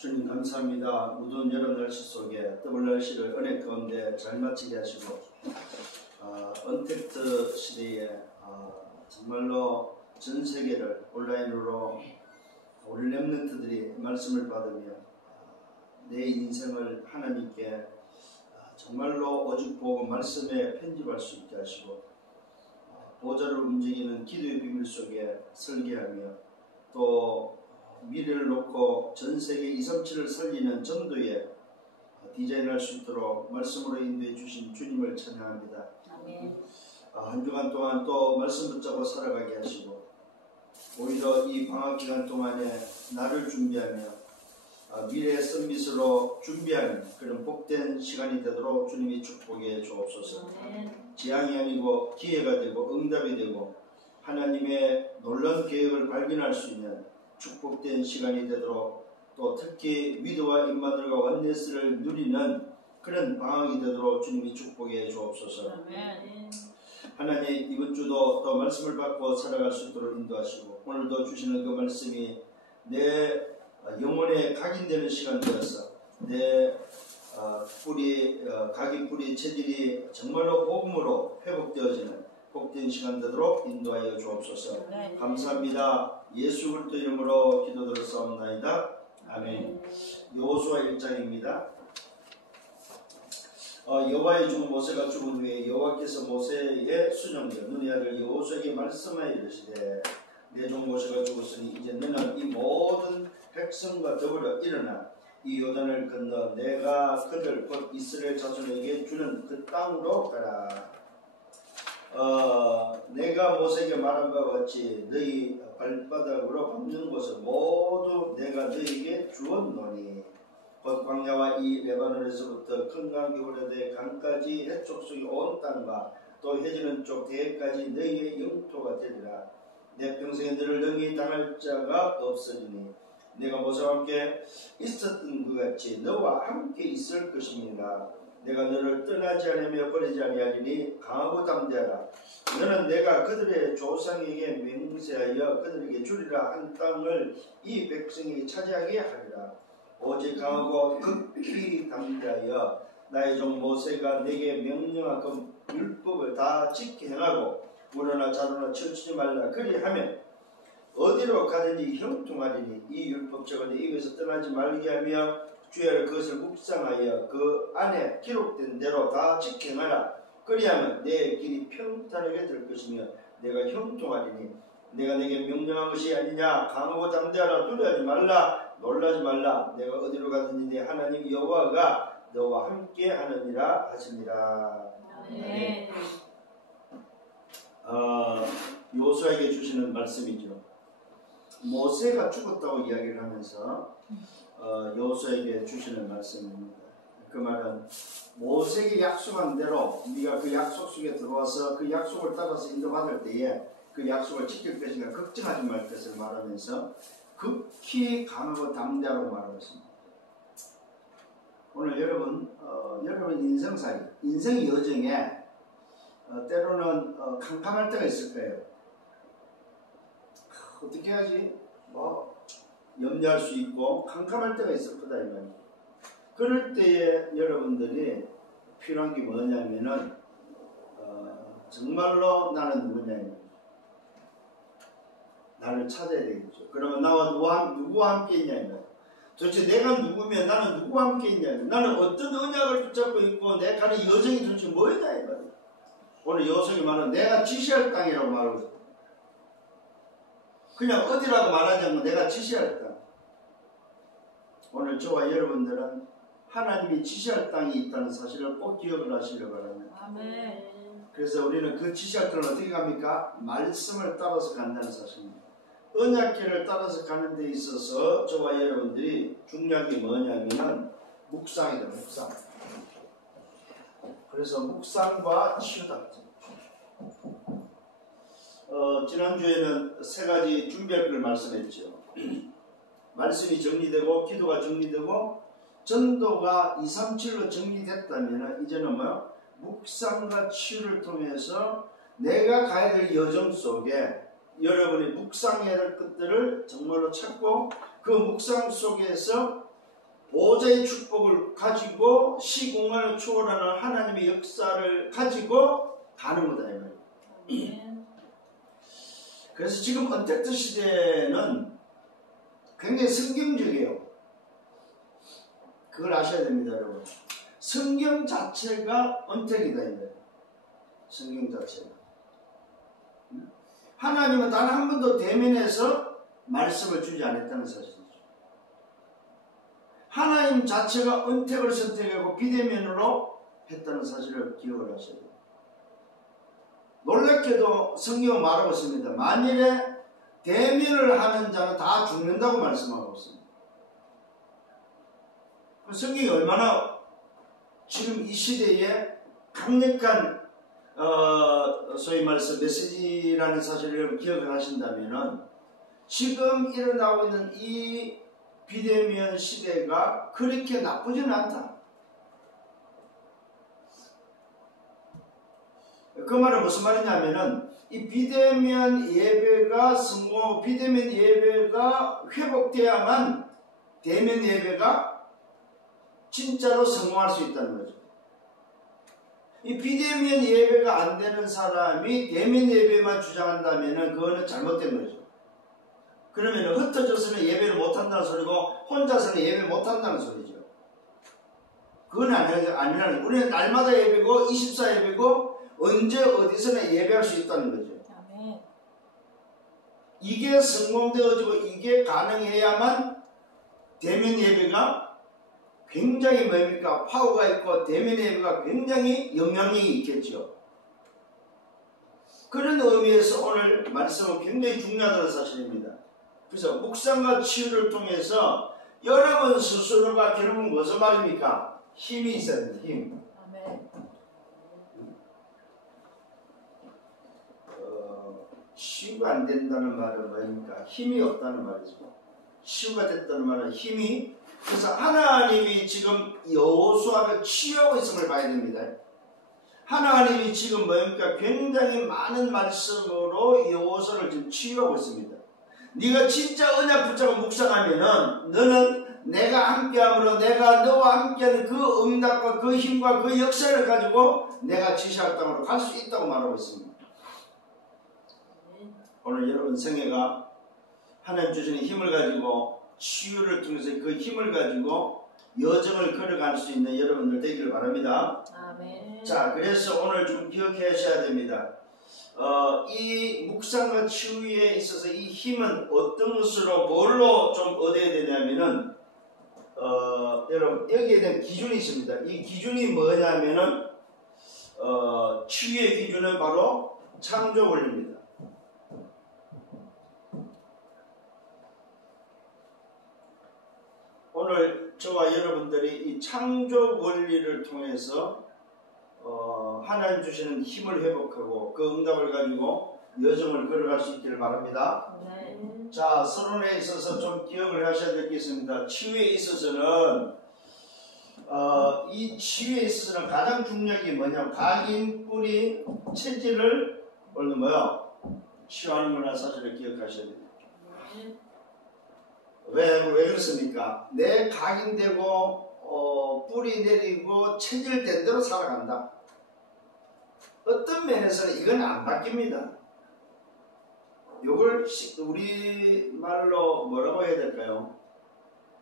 주님 감사합니다. 무더운 여름 날씨 속에 더울 날씨를 은혜 가운데 잘 마치게 하시고 언택트 시대에 정말로 전 세계를 온라인으로 우리 렘넌트들이 말씀을 받으며 내 인생을 하나님께 정말로 오직 보고 말씀에 편집할 수 있게 하시고 보좌를 움직이는 기도의 비밀 속에 설계하며 또 미래를 놓고 전 세계 237을 살리는 전도에 디자인할 수 있도록 말씀으로 인도해 주신 주님을 찬양합니다. 아멘. 한 주간 동안 또 말씀 붙잡고 살아가게 하시고 오히려 이 방학 기간 동안에 나를 준비하며 미래의 서밋으로 준비하는 그런 복된 시간이 되도록 주님이 축복해 주옵소서. 지향이 아니고 기회가 되고 응답이 되고 하나님의 놀라운 계획을 발견할 수 있는 축복된 시간이 되도록 또 특히 위도와 임마누엘과 원네스를 누리는 그런 방학이 되도록 주님이 축복해 주옵소서. 하나님 이번 주도 또 말씀을 받고 살아갈 수 있도록 인도하시고 오늘도 주시는 그 말씀이 내 영혼에 각인되는 시간 되어서 내 각인 뿌리 체질이 정말로 복음으로 회복되어지는 복된 시간 되도록 인도하여 주옵소서. 감사합니다. 예수 그리스도 이름으로 기도드렸사옵나이다. 아멘. 여호수아 1장입니다. 여호와의 종 모세가 죽은 후에 여호와께서 모세의 수종되어 눈의 아들 여호수아에게 말씀하여 이르시되 내 종 모세가 죽었으니 이제 너는 이 모든 백성과 더불어 일어나 이 요단을 건너 내가 그들 곧 이스라엘 자손에게 주는 그 땅으로 가라. 내가 모세에게 말한 바와 같이 너희 발바닥으로 밟는 곳을 모두 내가 너희에게 주었노니 곧 광야와 이 레바논에서부터 큰 강이 호려대 강까지 해쪽 속의 온 땅과 또 해지는 쪽 대해까지 너희의 영토가 되리라. 내 평생에 너를 능히 당할 자가 없으리니 내가 모세와 함께 있었던 것 같이 너와 함께 있을 것입니다. 내가 너를 떠나지 않으며 버리지 아니하리니 강하고 담대하라. 너는 내가 그들의 조상에게 맹세하여 그들에게 주리라 한 땅을 이 백성에게 차지하게 하리라. 오직 강하고 극히 담대하여 나의 종 모세가 내게 명령한 그 율법을 다 지켜 행하고 우러나 좌로나 치우치지 말라. 그리하면 어디로 가든지 형통하리니 이 율법책을 내 입에서 떠나지 말게 하며 주야를 그것을 묵상하여 그 안에 기록된 대로 다 지켜 행하라. 그리하면 내 길이 평탄하게 될 것이며 내가 형통하리니 내가 내게 명령한 것이 아니냐. 강하고 담대하라. 두려워하지 말라. 놀라지 말라. 내가 어디로 가든지 내 하나님 여호와가 너와 함께 하느니라 하시니라. 네. 여호수아에게 주시는 말씀이죠. 모세가 죽었다고 이야기를 하면서 여호수아에게 주시는 말씀입니다. 그 말은 모세에게 약속한 대로 네가 그 약속 속에 들어와서 그 약속을 따라서 인도받을 때에 그 약속을 지킬 것인가 걱정하지 말 것을 말하면서 극히 강하고 담대하라고 말하고 있습니다. 오늘 여러분 인생살이, 인생 여정에 때로는 캄캄할 때가 있을 거예요. 어떻게 해야지? 염려할 수 있고 캄캄할 때가 있을 거다 이 말이에요. 그럴 때에 여러분들이 필요한 게 뭐냐면은 정말로 나는 누구냐, 나를 찾아야 되겠죠. 그러면 나와 누구와 함께 있냐 이 말이에요. 도대체 내가 누구면 나는 누구와 함께 있냐, 나는 어떤 언약을 붙잡고 있고 내 가는 여정이 도대체 뭐냐 이 말이에요. 오늘 여호수아가 말은 내가 지시할 땅이라고 말하고 있어요. 그냥 어디라고 말하지 않고 내가 지시할 땅. 오늘 저와 여러분들은 하나님이 지시할 땅이 있다는 사실을 꼭 기억을 하시려고 합니다. 아멘. 그래서 우리는 그 지시할 땅을 어떻게 갑니까? 말씀을 따라서 간다는 사실입니다. 언약궤를 따라서 가는 데 있어서 저와 여러분들이 중요한 게 뭐냐면 묵상이다. 묵상. 그래서 묵상과 치유다. 지난주에는 세 가지 준비할 걸 말씀했죠. 말씀이 정리되고 기도가 정리되고 전도가 237로 정리됐다면 이제는 묵상과 치유를 통해서 내가 가야 될 여정 속에 여러분이 묵상해야 될 것들을 정말로 찾고 그 묵상 속에서 보좌의 축복을 가지고 시공간을 초월하는 하나님의 역사를 가지고 가는 거다 이 말이에요. 그래서 지금 언택트 시대는 굉장히 성경적이에요. 그걸 아셔야 됩니다, 여러분. 성경 자체가 언택이다 이 말이에요. 성경 자체가. 하나님은 단 한 번도 대면해서 말씀을 주지 않았다는 사실이죠. 하나님 자체가 언택을 선택하고 비대면으로 했다는 사실을 기억을 하셔야 돼요. 놀랍게도 성경은 말하고 있습니다. 만일에 대면을 하는 자는 다 죽는다고 말씀하고 있습니다. 성경이 얼마나 지금 이 시대에 강력한 소위 말해서 메시지라는 사실을 기억을 하신다면은 지금 일어나고 있는 이 비대면 시대가 그렇게 나쁘지는 않다. 그 말은 무슨 말이냐면은 이 비대면 예배가 성공하고 비대면 예배가 회복돼야만 대면 예배가 진짜로 성공할 수 있다는 거죠. 이 비대면 예배가 안 되는 사람이 대면 예배만 주장한다면은 그거는 잘못된 거죠. 그러면 흩어져서는 예배를 못한다는 소리고 혼자서는 예배 못한다는 소리죠. 그건 아니라는 거예요. 우리는 날마다 예배고 24 예배고 언제 어디서나 예배할 수 있다는 거죠. 아멘. 이게 성공되어지고 이게 가능해야만 대면 예배가 굉장히 뭡니까? 파워가 있고 대면 예배가 굉장히 영향력이 있겠죠. 그런 의미에서 오늘 말씀은 굉장히 중요하다는 사실입니다. 그래서 묵상과 치유를 통해서 여러분 스스로가 결국은 무슨 말입니까? 힘이 있어야 됩니다. 힘. 아멘. 치유가 안 된다는 말은 뭐입니까? 힘이 없다는 말이죠. 치유가 됐다는 말은 힘이. 그래서 하나님이 지금 여호수아를 치유하고 있음을 봐야 됩니다. 하나님이 지금 뭡니까? 굉장히 많은 말씀으로 여호수아를 지금 치유하고 있습니다. 네가 진짜 언약 붙잡고 묵상하면은 너는 내가 함께함으로 내가 너와 함께하는 그 응답과 그 힘과 그 역사를 가지고 내가 지시할 땅으로 갈 수 있다고 말하고 있습니다. 오늘 여러분 생애가 하나님 주시는 힘을 가지고 치유를 통해서 그 힘을 가지고 여정을 걸어갈 수 있는 여러분들 되기를 바랍니다. 아멘. 자, 그래서 오늘 좀 기억하셔야 됩니다. 이 묵상과 치유에 있어서 이 힘은 어떤 것으로 뭘로 좀 얻어야 되냐면은 여러분 여기에 대한 기준이 있습니다. 이 기준이 뭐냐면은 치유의 기준은 바로 창조 원리입니다. 오늘 저와 여러분들이 이 창조 원리를 통해서 하나님 주시는 힘을 회복하고 그 응답을 가지고 여정을 걸어갈 수 있기를 바랍니다. 네. 자, 서론에 있어서 좀 기억을 하셔야 될 게 있습니다. 치유에 있어서는 이 치유에 있어서는 가장 중요한 게 뭐냐면 각인, 뿌리, 체질을 오늘 뭐요? 치유하는 거라는 사실을 기억하셔야 됩니다. 네. 왜 그렇습니까? 내 각인되고 뿌리 내리고 체질된 대로 살아간다. 어떤 면에서는 이건 안 바뀝니다. 이걸 우리 말로 뭐라고 해야 될까요?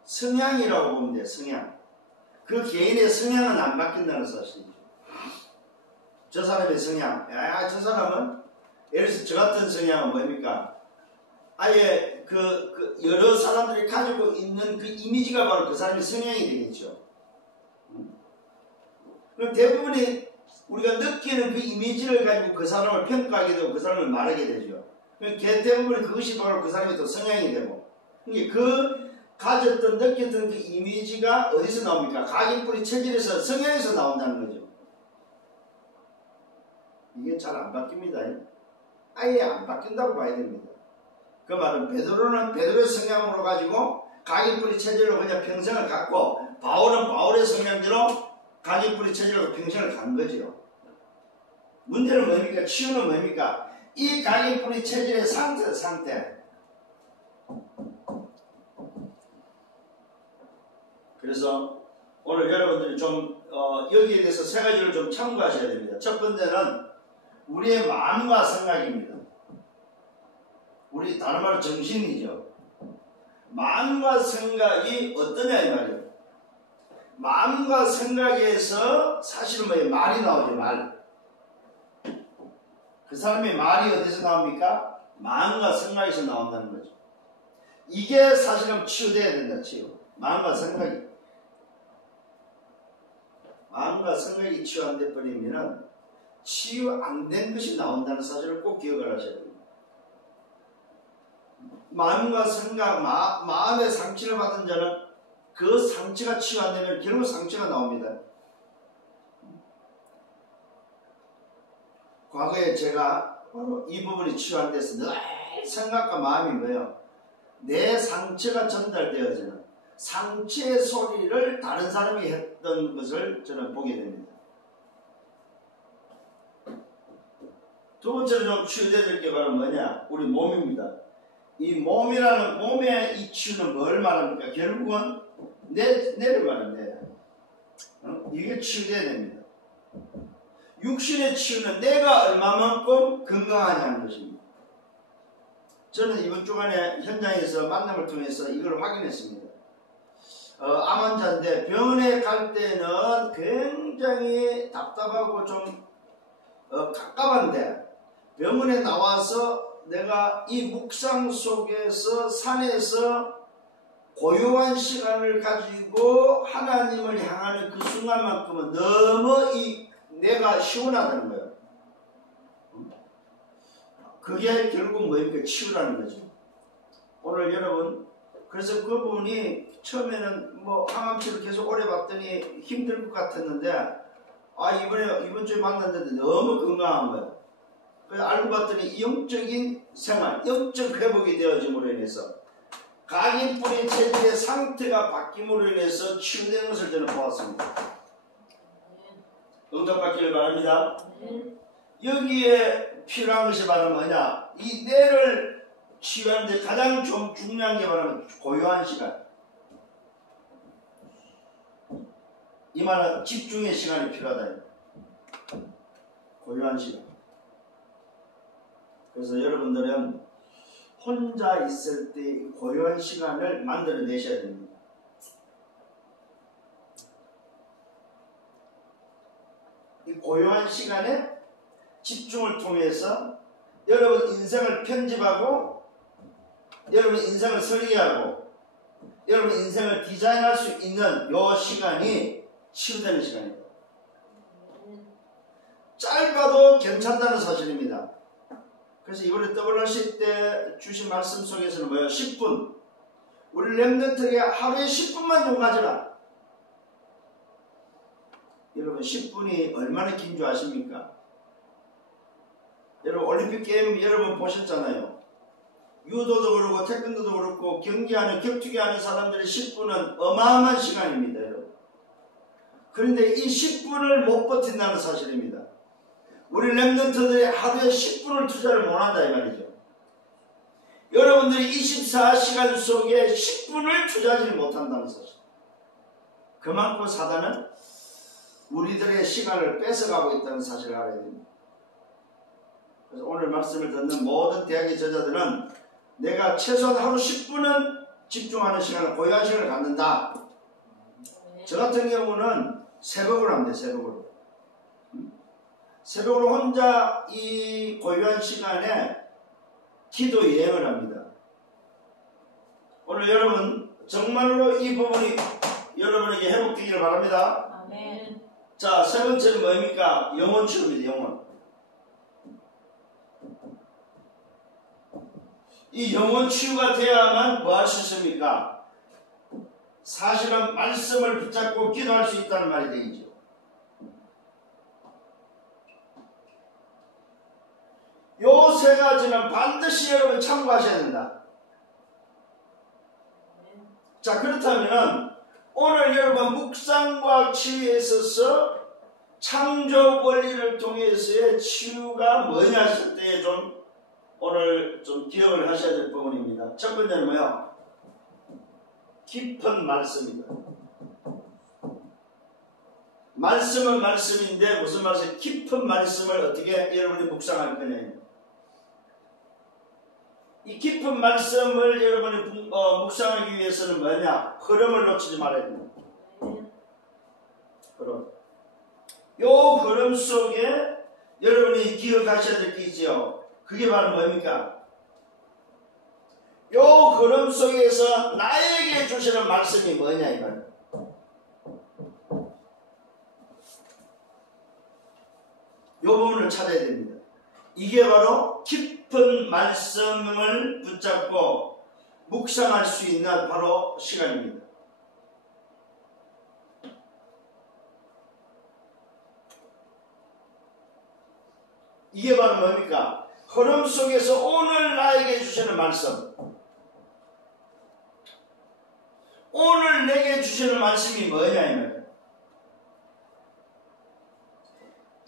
성향이라고 보면 돼요. 성향. 그 개인의 성향은 안 바뀐다는 사실이죠. 저 사람의 성향. 저 사람은 예를 들어서 저 같은 성향은 뭡니까? 아예 여러 사람들이 가지고 있는 그 이미지가 바로 그 사람의 성향이 되겠죠. 그럼 대부분이 우리가 느끼는 그 이미지를 가지고 그 사람을 평가하게 되고 그 사람을 말하게 되죠. 대부분 그것이 바로 그 사람의 또 성향이 되고. 그 가졌던 느꼈던 그 이미지가 어디서 나옵니까? 각인뿌리 체질에서 성향에서 나온다는 거죠. 이게 잘 안 바뀝니다. 아예 안 바뀐다고 봐야 됩니다. 그 말은 베드로는 베드로의 성향으로 가지고 각인뿌리 체질로 그냥 평생을 갖고 바울은 바울의 성향대로 각인뿌리 체질로 평생을 간 거죠. 문제는 뭡니까? 치유는 뭡니까? 이 각인뿌리 체질의 상태. 그래서 오늘 여러분들이 좀 여기에 대해서 세 가지를 좀 참고하셔야 됩니다. 첫 번째는 우리의 마음과 생각입니다. 우리 다른 말로 정신이죠. 마음과 생각이 어떠냐 이 말이에요. 마음과 생각에서 사실은 뭐예요? 말이 나오죠. 말. 그 사람의 말이 어디서 나옵니까? 마음과 생각에서 나온다는 거죠. 이게 사실은 치유돼야 된다. 치유. 마음과 생각이. 마음과 생각이 치유 안 될 뿐이면 치유 안 된 것이 나온다는 사실을 꼭 기억을 하셔야 됩니다. 마음과 생각, 마음의 상처를 받은 자는 그 상처가 치유 안 되면 결국 상처가 나옵니다. 과거에 제가 바로 이 부분이 치유 안 돼서 늘 생각과 마음이 뭐예요? 내 상처가 전달되어지는 상처의 소리를 다른 사람이 했던 것을 저는 보게 됩니다. 두 번째로 좀 치유되어야 될 게 바로 뭐냐? 우리 몸입니다. 이 몸이라는 몸의 이 치유는 뭘 말합니까? 결국은 뇌를 말합니다. 이게 치유돼야 됩니다. 육신의 치유는 내가 얼마만큼 건강하냐는 것입니다. 저는 이번 주간에 현장에서 만남을 통해서 이걸 확인했습니다. 암 환자인데 병원에 갈 때는 굉장히 답답하고 좀 갑갑한데 병원에 나와서 내가 이 묵상 속에서 산에서 고요한 시간을 가지고 하나님을 향하는 그 순간만큼은 너무 내가 시원하다는 거예요. 그게 결국 뭐입니까? 치유라는 거죠. 오늘 여러분, 그래서 그분이 처음에는 뭐 항암치를 계속 오래 받더니 힘들 것 같았는데, 이번 주에 만났는데 너무 건강한 거예요. 그래서 알고 봤더니 영적인 생활, 영적 회복이 되어짐으로 인해서 각인뿌리 체질의 상태가 바뀜으로 인해서 치유되는 것을 저는 보았습니다. 응답받기를 바랍니다. 여기에 필요한 것이 바로 뭐냐? 이 뇌를 치유하는데 가장 좀 중요한 게 바로 고요한 시간. 이 말은 집중의 시간이 필요하다. 고요한 시간. 그래서 여러분들은 혼자 있을 때 고요한 시간을 만들어내셔야 됩니다. 이 고요한 시간에 집중을 통해서 여러분 인생을 편집하고 여러분 인생을 설계하고 여러분 인생을 디자인할 수 있는 이 시간이 치유되는 시간입니다. 짧아도 괜찮다는 사실입니다. 그래서 이번에 WRC 때 주신 말씀 속에서는 뭐예요? 10분. 우리 렘넌트에게 하루에 10분만 좀 가져라. 여러분 10분이 얼마나 긴 줄 아십니까? 여러분 올림픽 게임 여러분 보셨잖아요. 유도도 그렇고 태권도도 그렇고 경기하는 격투기 하는 사람들의 10분은 어마어마한 시간입니다. 여러분. 그런데 이 10분을 못 버틴다는 사실입니다. 우리 렘넌트들이 하루에 10분을 투자를 못한다 이 말이죠. 여러분들이 24시간 속에 10분을 투자하지 못한다는 사실. 그만큼 사단은 우리들의 시간을 뺏어가고 있다는 사실을 알아야 됩니다. 그래서 오늘 말씀을 듣는 모든 대학의 저자들은 내가 최소한 하루 10분은 집중하는 시간을 고요한 시간을 갖는다. 저 같은 경우는 새벽으로 합니다. 새벽으로 혼자 이 고요한 시간에 기도 여행을 합니다. 오늘 여러분 정말로 이 부분이 여러분에게 회복되기를 바랍니다. 아멘. 자, 세 번째는 뭐입니까? 영혼 치유입니다. 영혼. 이 영혼 치유가 되어야만 뭐 할 수 있습니까? 사실은 말씀을 붙잡고 기도할 수 있다는 말이 되겠죠. 요 세 가지는 반드시 여러분 참고하셔야 된다. 자, 그렇다면 오늘 여러분 묵상과 치유에 있어서 창조 원리를 통해서의 치유가 뭐냐 하실 때 좀 오늘 좀 기억을 하셔야 될 부분입니다. 첫 번째는 뭐요? 깊은 말씀입니다. 말씀은 말씀인데 무슨 말씀? 깊은 말씀을 어떻게 여러분이 묵상할 거냐. 이 깊은 말씀을 여러분이 묵상하기 위해서는 뭐냐? 흐름을 놓치지 말아야 됩니다. 흐름. 요 흐름 속에 여러분이 기억하셔야 될 게 있죠. 그게 바로 뭡니까? 요 흐름 속에서 나에게 주시는 말씀이 뭐냐 이 말. 요 부분을 찾아야 됩니다. 이게 바로 깊은 말씀을 붙잡고 묵상할 수 있는 바로 시간입니다. 이게 바로 뭡니까? 흐름 속에서 오늘 나에게 주시는 말씀. 오늘 내게 주시는 말씀이 뭐냐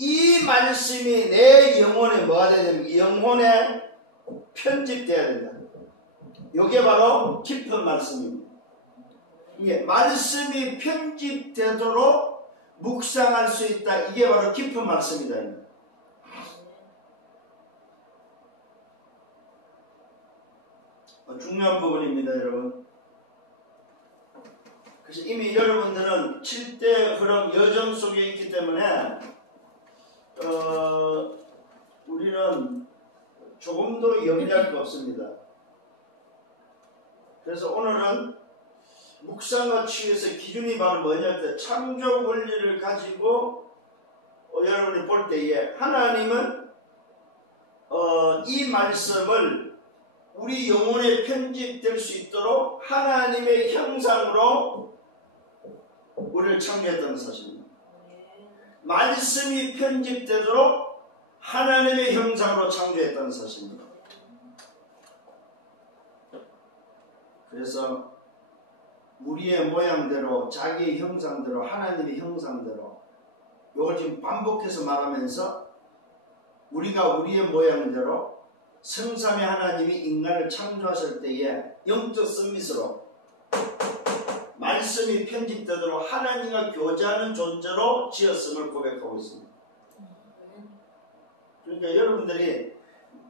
이 말씀이 내 영혼에 뭐가 돼야 됩니까? 영혼에 편집돼야 된다. 이게 바로 깊은 말씀입니다. 이게 말씀이 편집되도록 묵상할 수 있다. 이게 바로 깊은 말씀이다. 중요한 부분입니다, 여러분. 그래서 이미 여러분들은 7대 흐름 여정 속에 있기 때문에 우리는 조금도 염려할 거 없습니다. 그래서 오늘은 묵상과 치유에서 기준이 바로 뭐냐? 창조 원리를 가지고 여러분이 볼 때에 하나님은 이 말씀을 우리 영혼에 편집될 수 있도록 하나님의 형상으로 우리를 창조했다는 사실입니다. 말씀이 편집되도록 하나님의 형상으로 창조했다는 사실입니다. 그래서 우리의 모양대로 자기의 형상대로 하나님의 형상대로 이걸 지금 반복해서 말하면서 우리가 우리의 모양대로 성삼의 하나님이 인간을 창조하실 때에 영적 서밋으로 말씀이 편집되도록 하나님과 교제하는 존재로 지었음을 고백하고 있습니다. 그러니까 여러분들이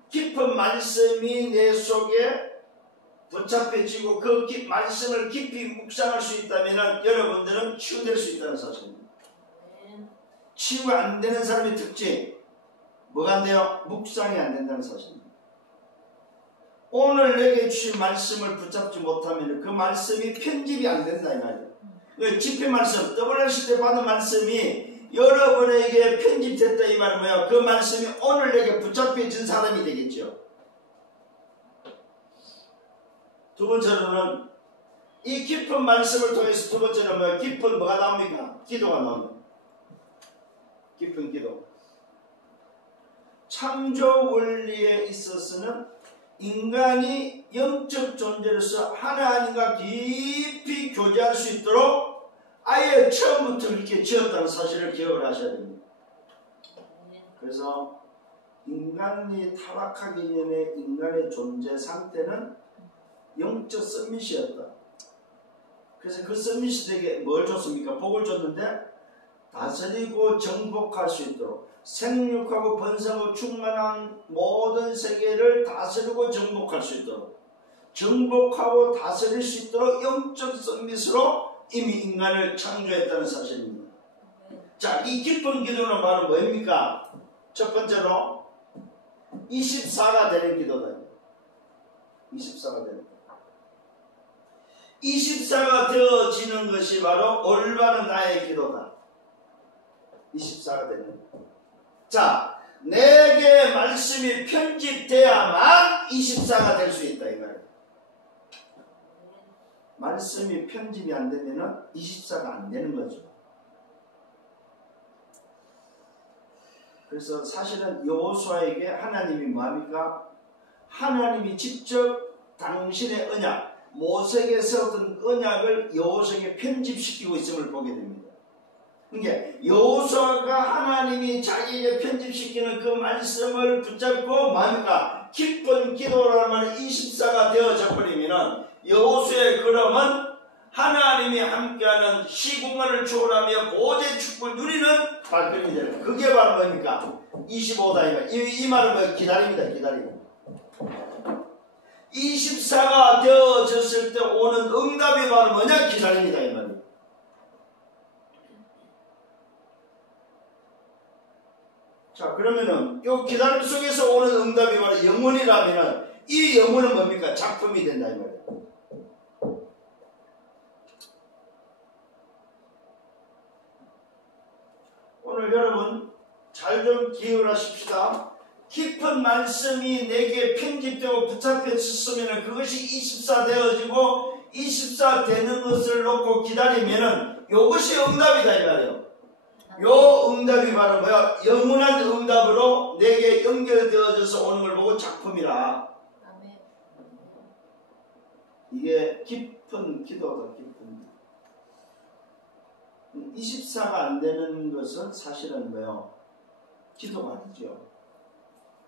깊은 말씀이 내 속에 붙잡혀지고 그 말씀을 깊이 묵상할 수 있다면 여러분들은 치유될 수 있다는 사실입니다. 치유가 안 되는 사람의 특징 뭐가 안 돼요? 묵상이 안 된다는 사실입니다. 오늘 내게 주신 말씀을 붙잡지 못하면 그 말씀이 편집이 안 된다 이 말이에요. 집회 말씀, WRC 때 받은 말씀이 여러분에게 편집됐다 이 말은 뭐야? 그 말씀이 오늘 내게 붙잡혀진 사람이 되겠죠. 두 번째로는 이 깊은 말씀을 통해서 두 번째는 뭐야? 깊은 뭐가 나옵니까? 기도가 나옵니다. 깊은 기도. 창조 원리에 있어서는 인간이 영적 존재로서 하나님과 깊이 교제할 수 있도록 아예 처음부터 이렇게 지었다는 사실을 기억을 하셔야 됩니다. 그래서 인간이 타락하기 전에 인간의 존재 상태는 영적 썸밋이었다. 그래서 그 썸밋이 되게 뭘 줬습니까? 복을 줬는데 다스리고 정복할 수 있도록 생육하고 번성하고 충만한 모든 세계를 다스리고 정복할 수 있도록 정복하고 다스릴 수 있도록 영적 썸밋으로 이미 인간을 창조했다는 사실입니다. 자, 이 깊은 기도는 바로 뭐입니까? 첫 번째로 24가 되는 기도다. 24가 되는 기도. 24가 되어지는 것이 바로 올바른 나의 기도다. 24가 되는. 자, 내게 말씀이 편집돼야만 24가 될 수 있다 이 말이에요. 말씀이 편집이 안 되면 24가 안 되는 거죠. 그래서 사실은 여호수아에게 하나님이 뭐합니까? 하나님이 직접 당신의 언약, 모세에게 세웠던 언약을 여호수아에게 편집시키고 있음을 보게 됩니다. 그러니까 여호수아가 하나님이 자기에게 편집시키는 그 말씀을 붙잡고 뭐합니까? 깊은 기도라는 24가 되어져 버리면 여호수아의 걸음은 하나님이 함께하는 시공간을 초월하며 보좌의 축복을 누리는 발걸음이 되는, 그게 바로 뭡니까? 25다. 이 말은 뭐 기다립니다. 기다림. 24가 되어졌을 때 오는 응답이 바로 뭐냐? 기다립니다. 이 말이에요. 자, 그러면은 이 기다림 속에서 오는 응답이 바로 영혼이라면은 이 영혼은 뭡니까? 작품이 된다 이 말이에요. 오늘 여러분 잘 좀 기억하십시다. 깊은 말씀이 내게 편집되고 붙잡혔으면 그것이 24 되어지고 24 되는 것을 놓고 기다리면은 이것이 응답이다 이 말이에요. 요 응답이 바로 뭐야? 영원한 응답으로 내게 연결되어져서 오는 걸 보고 작품이라. 이게 깊은 기도다. 깊은 24가 안 되는 것은 사실은 뭐예요? 기도가 아니죠.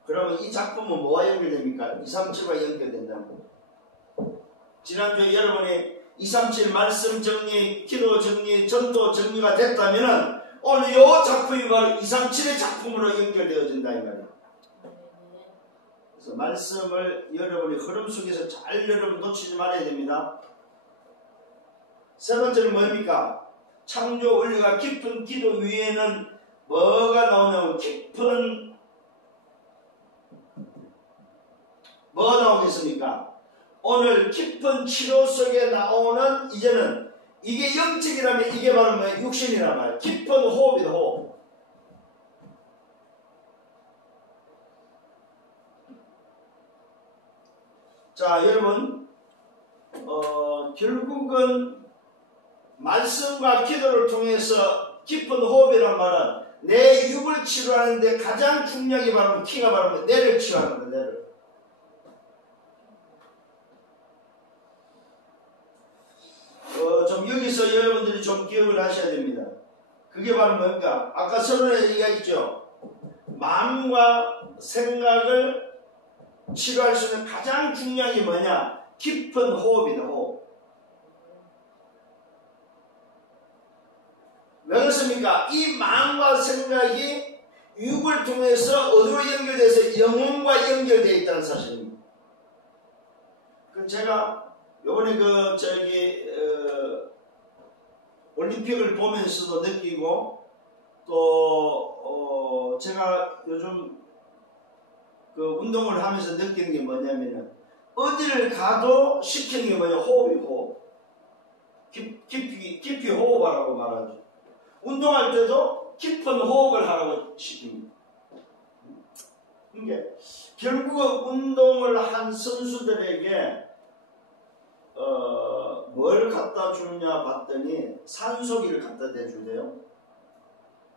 그러면 이 작품은 뭐와 연결됩니까? 237과 연결된다는 거예요. 지난주에 여러분이 237 말씀 정리, 기도 정리, 전도 정리가 됐다면은 오늘 이 작품이 바로 237의 작품으로 연결되어진다 이 말이에요. 그래서 말씀을 여러분이 흐름 속에서 잘 여러분 놓치지 말아야 됩니다. 세 번째는 뭡니까? 창조 원리가 깊은 기도 위에는 뭐가 나오냐면 깊은 뭐가 나오겠습니까? 오늘 깊은 치료 속에 나오는 이제는 이게 영적이라면 이게 바로 뭐예요? 육신이란 말이에요. 깊은 호흡이다. 호흡. 자, 여러분 결국은 말씀과 기도를 통해서 깊은 호흡이란 말은 내 육을 치료하는데 가장 중요한 게 바로 키가 바로 뇌를 치료하는 거예요. 뇌를. 좀 여기서 여러분들이 좀 기억을 하셔야 됩니다. 그게 바로 뭡니까? 아까 서론에 얘기했죠. 마음과 생각을 치료할 수 있는 가장 중요한 게 뭐냐? 깊은 호흡이다. 호흡. 왜 그렇습니까? 이 마음과 생각이 육을 통해서 어디로 연결돼서 영혼과 연결되어 있다는 사실입니다. 제가 요번에 올림픽을 보면서도 느끼고 또 제가 요즘 운동을 하면서 느끼는 게 뭐냐면은 어디를 가도 시키는 게 뭐냐? 호흡이 호흡. 깊이 호흡하라고 말하죠. 운동할 때도 깊은 호흡을 하라고 시킵니다. 그러니까 결국은 운동을 한 선수들에게 뭘 갖다 주느냐 봤더니 산소기를 갖다 대주대요.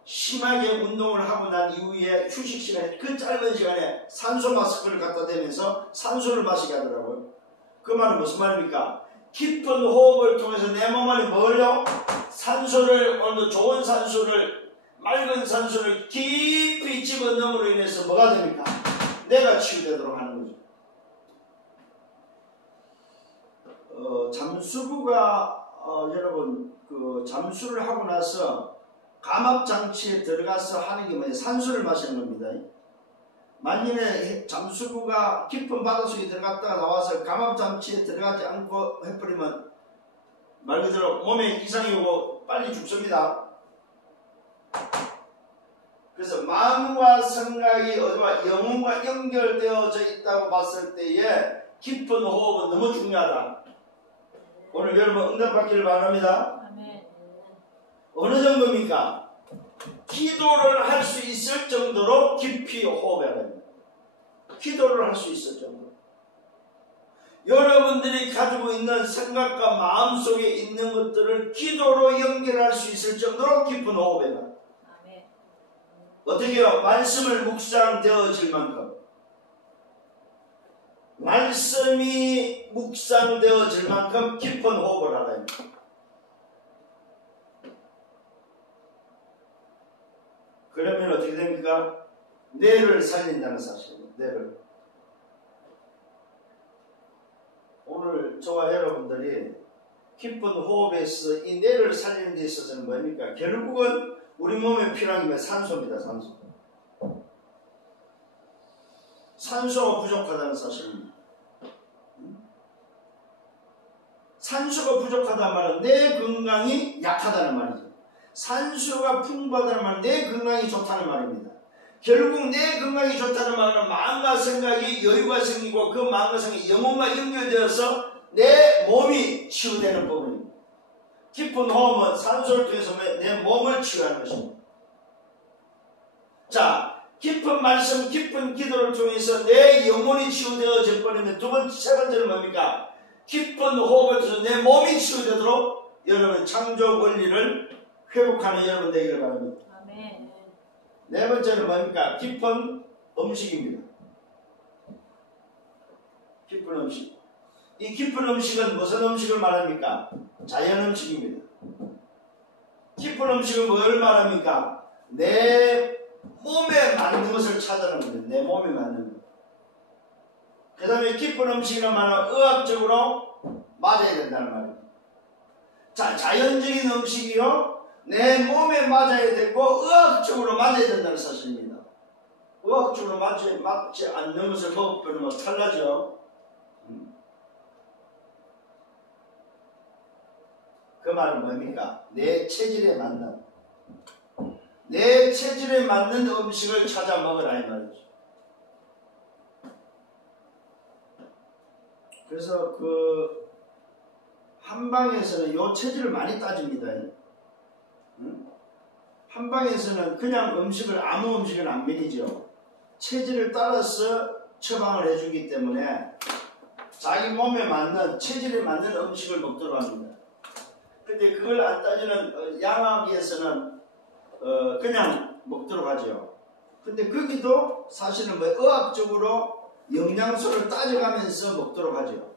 심하게 운동을 하고 난 이후에 휴식 시간에 그 짧은 시간에 산소 마스크를 갖다 대면서 산소를 마시게 하더라고요. 그 말은 무슨 말입니까? 깊은 호흡을 통해서 내 몸 안에 뭘요? 산소를, 오늘도 좋은 산소를, 맑은 산소를 깊이 집어넣음으로 인해서 뭐가 됩니까? 내가 치유되도록 하는 거죠. 잠수부가 여러분 잠수를 하고 나서 감압장치에 들어가서 하는 게 뭐예요? 산소를 마시는 겁니다. 만일에 잠수부가 깊은 바닷속에 들어갔다가 나와서 감압장치에 들어가지 않고 해버리면 말 그대로 몸에 이상이 오고 빨리 죽습니다. 그래서 마음과 생각이 어디와 영혼과 연결되어져 있다고 봤을 때에 깊은 호흡은 너무 중요하다. 오늘 여러분 응답받기를 바랍니다. 어느 정도입니까? 기도를 할 수 있을 정도로 깊이 호흡해야 됩니다. 기도를 할 수 있을 정도. 여러분들이 가지고 있는 생각과 마음속에 있는 것들을 기도로 연결할 수 있을 정도로 깊은 호흡해라. 어떻게 해요? 말씀을 묵상되어질 만큼. 말씀이 묵상되어질 만큼 깊은 호흡을 하라. 그러면 어떻게 됩니까? 뇌를 살린다는 사실입니다. 뇌를. 오늘 저와 여러분들이 깊은 호흡에서 이 뇌를 살리는 데 있어서는 뭡니까? 결국은 우리 몸에 필요한 게 산소입니다. 산소. 산소가 부족하다는 사실입니다. 산소가 부족하다는 말은 내 건강이 약하다는 말이죠. 산소가 풍부하다는 말은 내 건강이 좋다는 말입니다. 결국 내 건강이 좋다는 말은 마음과 생각이 여유가 생기고 그 마음과 생각이 영혼과 연결되어서 내 몸이 치유되는 부분입니다. 깊은 호흡은 산소를 통해서 내 몸을 치유하는 것입니다. 자, 깊은 말씀, 깊은 기도를 통해서 내 영혼이 치유되어질 뻔하면 세 번째는 뭡니까? 깊은 호흡을 통해서 내 몸이 치유되도록 여러분 창조 원리를 회복하는 여러분 되기를 바랍니다. 아멘. 네 번째는 뭡니까? 깊은 음식입니다. 깊은 음식. 이 깊은 음식은 무슨 음식을 말합니까? 자연 음식입니다. 깊은 음식은 뭘 말합니까? 내 몸에 맞는 것을 찾아내는 겁니다. 내 몸에 맞는 것. 그 다음에 깊은 음식이란 말은 의학적으로 맞아야 된다는 말입니다. 자, 자연적인 음식이요. 내 몸에 맞아야 되고 의학적으로 맞아야 된다는 사실입니다. 의학적으로 맞지 않는 것을 먹으면 탈나죠. 그 말은 뭡니까? 내 체질에 맞는 음식을 찾아 먹으라 이 말이죠. 그래서 그 한방에서는 요 체질을 많이 따집니다. 한방에서는 그냥 아무 음식을 안 먹이죠. 체질을 따라서 처방을 해주기 때문에 자기 몸에 맞는 체질에 맞는 음식을 먹도록 합니다. 근데 그걸 안 따지는 양학에서는 그냥 먹도록 하죠. 근데 거기도 사실은 의학적으로 영양소를 따져가면서 먹도록 하죠.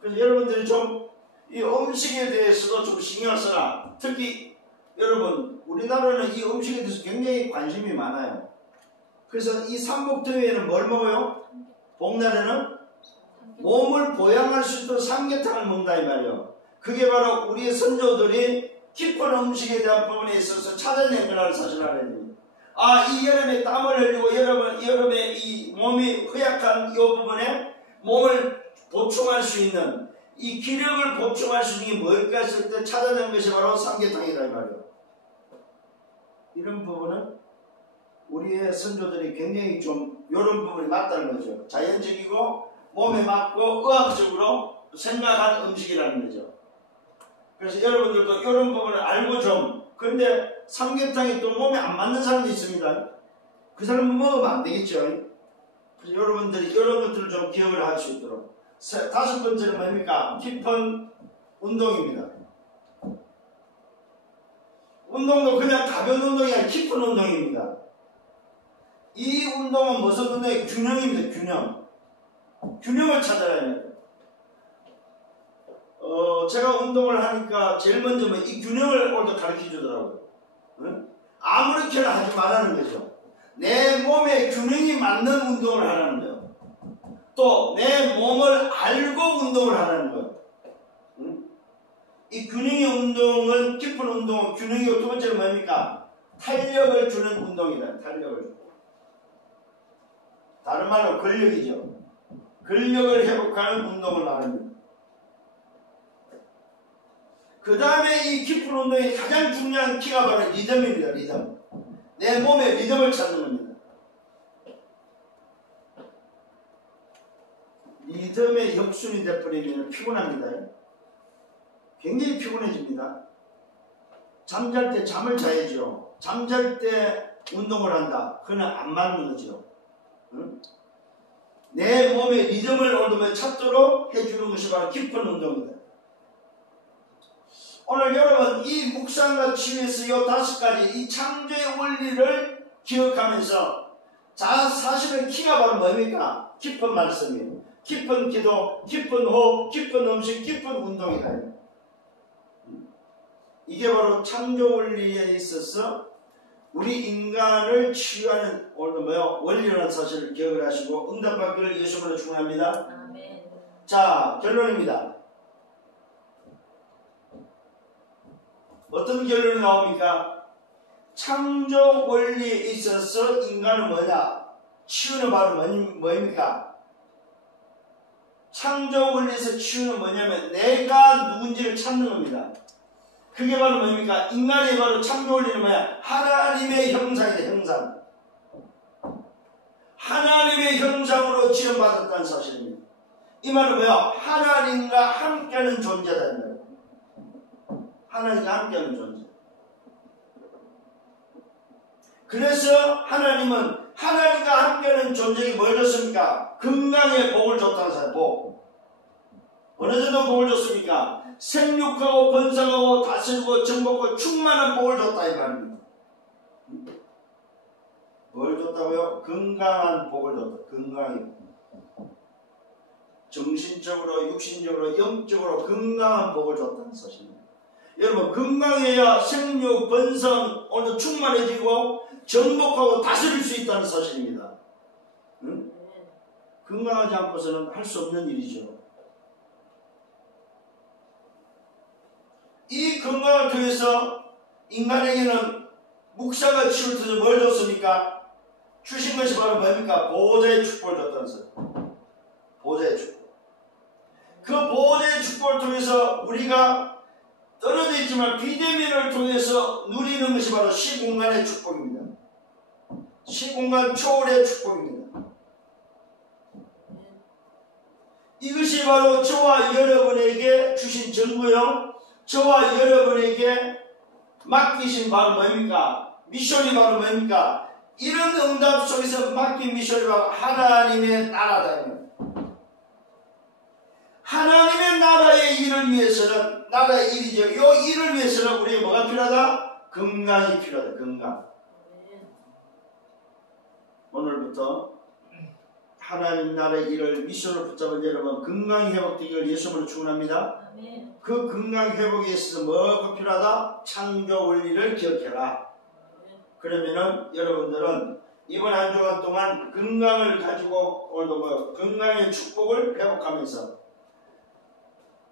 그래서 여러분들이 좀 이 음식에 대해서도 좀 신경을 써라. 특히 여러분 우리나라는 이 음식에 대해서 굉장히 관심이 많아요. 그래서 이 삼복더위에는 뭘 먹어요? 복날에는 몸을 보양할 수 있도록 삼계탕을 먹는다 이 말이에요. 그게 바로 우리의 선조들이 깊은 음식에 대한 부분에 있어서 찾아낸 거라는 사실을 알아야 됩니다. 이 여름에 땀을 흘리고 여름에 이 몸이 허약한 이 부분에 몸을 보충할 수 있는 이 기력을 보충할 수 있는 게 뭘까 했을 때 찾아낸 것이 바로 삼계탕이다 이 말이에요. 이런 부분은 우리의 선조들이 굉장히 좀 이런 부분이 맞다는 거죠. 자연적이고 몸에 맞고 의학적으로 생각한 음식이라는 거죠. 그래서 여러분들도 이런 부분을 알고 좀, 그런데 삼계탕이 또 몸에 안 맞는 사람도 있습니다. 그 사람은 먹으면 안 되겠죠. 그래서 여러분들이 이런 것들을 좀 기억을 할 수 있도록. 다섯 번째는 뭡니까? 깊은 운동입니다. 운동도 그냥 가벼운 운동이 아니라 깊은 운동입니다. 이 운동은 무슨 운동이에요? 균형입니다. 균형. 균형을 찾아야 합니다. 제가 운동을 하니까 제일 먼저 이 균형을 오늘 가르쳐 주더라고요. 응? 아무렇게나 하지 말라는 거죠. 내 몸에 균형이 맞는 운동을 하라는 거예요. 또 내 몸을 알고 운동을 하라는 거예요. 응? 이 균형의 운동은, 깊은 운동은 균형이 두 번째는 뭡니까? 탄력을 주는 운동이다. 탄력을 주고. 다른 말로 근력이죠. 근력을 회복하는 운동을 말합니다. 그 다음에 이 깊은 운동의 가장 중요한 키가 바로 리듬입니다. 리듬. 내 몸의 리듬을 찾는 겁니다. 리듬의 역순이 되어버리면 피곤합니다. 굉장히 피곤해집니다. 잠잘 때 잠을 자야죠. 잠잘 때 운동을 한다. 그건 안 맞는 거죠. 응? 내 몸의 리듬을 얻으며 찾도록 해주는 것이 바로 깊은 운동입니다. 오늘 여러분 이 묵상과 치유에서 이 다섯 가지 이 창조의 원리를 기억하면서 사실은 키가 바로 뭡니까? 깊은 말씀이에요. 깊은 기도, 깊은 호흡, 깊은 음식, 깊은 운동이다. 이게 바로 창조 원리에 있어서 우리 인간을 치유하는 원리라는 사실을 기억을 하시고 응답받기를 예수님으로 축원합니다. 아멘. 자, 결론입니다. 어떤 결론이 나옵니까? 창조 원리에 있어서 인간은 뭐냐? 치유는 바로 뭐입니까? 창조 원리에서 치유는 뭐냐면 내가 누군지를 찾는 겁니다. 그게 바로 뭡니까? 인간의 바로 창조 원리는 뭐야? 하나님의 형상이다. 형상. 하나님의 형상으로 지음받았다는 사실입니다. 이 말은 뭐야? 하나님과 함께하는 존재다. 하나님과 함께하는 존재. 그래서 하나님은 하나님과 함께하는 존재에게 뭘 줬습니까? 건강의 복을 줬다는 사실. 복. 어느 정도 복을 줬습니까? 생육하고 번성하고 다스리고 정복하고 충만한 복을 줬다 이 말입니다. 뭘 줬다고요? 건강한 복을 줬다. 건강이. 정신적으로, 육신적으로, 영적으로 건강한 복을 줬다는 사실입니다. 여러분, 건강해야 생육, 번성, 오늘도 충만해지고 정복하고 다스릴 수 있다는 사실입니다. 응? 건강하지 않고서는 할 수 없는 일이죠. 이 건강을 통해서 인간에게는 묵사가 치울 때서 뭘 줬습니까? 주신 것이 바로 뭡니까? 보호자의 축복을 줬다는 사실. 보호자의 축복. 그 보호자의 축복을 통해서 우리가 떨어져 있지만 비대면을 통해서 누리는 것이 바로 시공간의 축복입니다. 시공간 초월의 축복입니다. 이것이 바로 저와 여러분에게 주신 전부요, 저와 여러분에게 맡기신 바로 뭡니까? 미션이 바로 뭡니까? 이런 응답 속에서 맡긴 미션이 바로 하나님의 나라다. 하나님의 나라의 일을 위해서는, 나라의 일이죠. 이 일을 위해서는 우리에게 뭐가 필요하다? 건강이 필요하다. 건강. 오늘부터 하나님 나라의 일을 미션을 붙잡은 여러분, 건강이 회복되기를 예수님으로 축원합니다. 그 건강 회복에 있어서 뭐가 필요하다? 창조 원리를 기억해라. 그러면은 여러분들은 이번 한 주간 동안 건강을 가지고 오늘도 건강의 축복을 회복하면서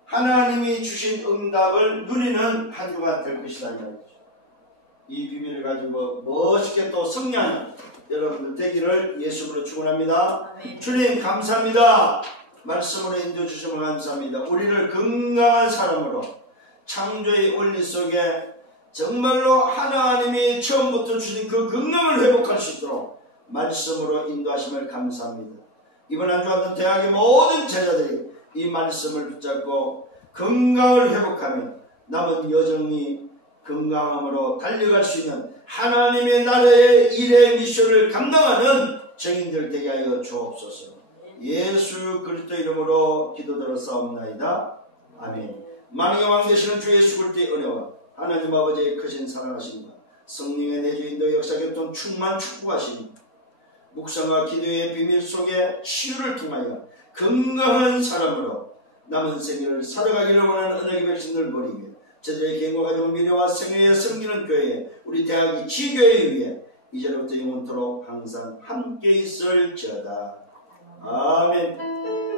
하나님이 주신 응답을 누리는 한 주간 될 것이다. 이 비밀을 가지고 멋있게 또 승리하는 여러분들 되기를 예수님으로 축원합니다. 주님 감사합니다. 말씀으로 인도해 주시면 감사합니다. 우리를 건강한 사람으로 창조의 원리 속에 정말로 하나님이 처음부터 주신 그 건강을 회복할 수 있도록 말씀으로 인도하심을 감사합니다. 이번 한 주간 대학의 모든 제자들이 이 말씀을 붙잡고 건강을 회복하며 남은 여정이 건강함으로 달려갈 수 있는 하나님의 나라의 일의 미션을 감당하는 정인들 되게 하여 주옵소서. 예수 그리스도 이름으로 기도드렸사옵나이다. 아멘. 만왕의 왕 되시는 주 예수 그리스도의 은혜와 하나님 아버지의 크신 사랑하심과 성령의 내주 인도 역사 교통 충만 축복하시니 묵상과 기도의 비밀 속에 치유를 통하여 건강한 사람으로 남은 생애를 살아가기를 원하는 언약의 백성들 머리 위에 저들의 개인과 가정 미래와 생애에 섬기는 교회 우리 대학이 지교회 위에 이제부터 영원토록 항상 함께 있을지어다. 아멘.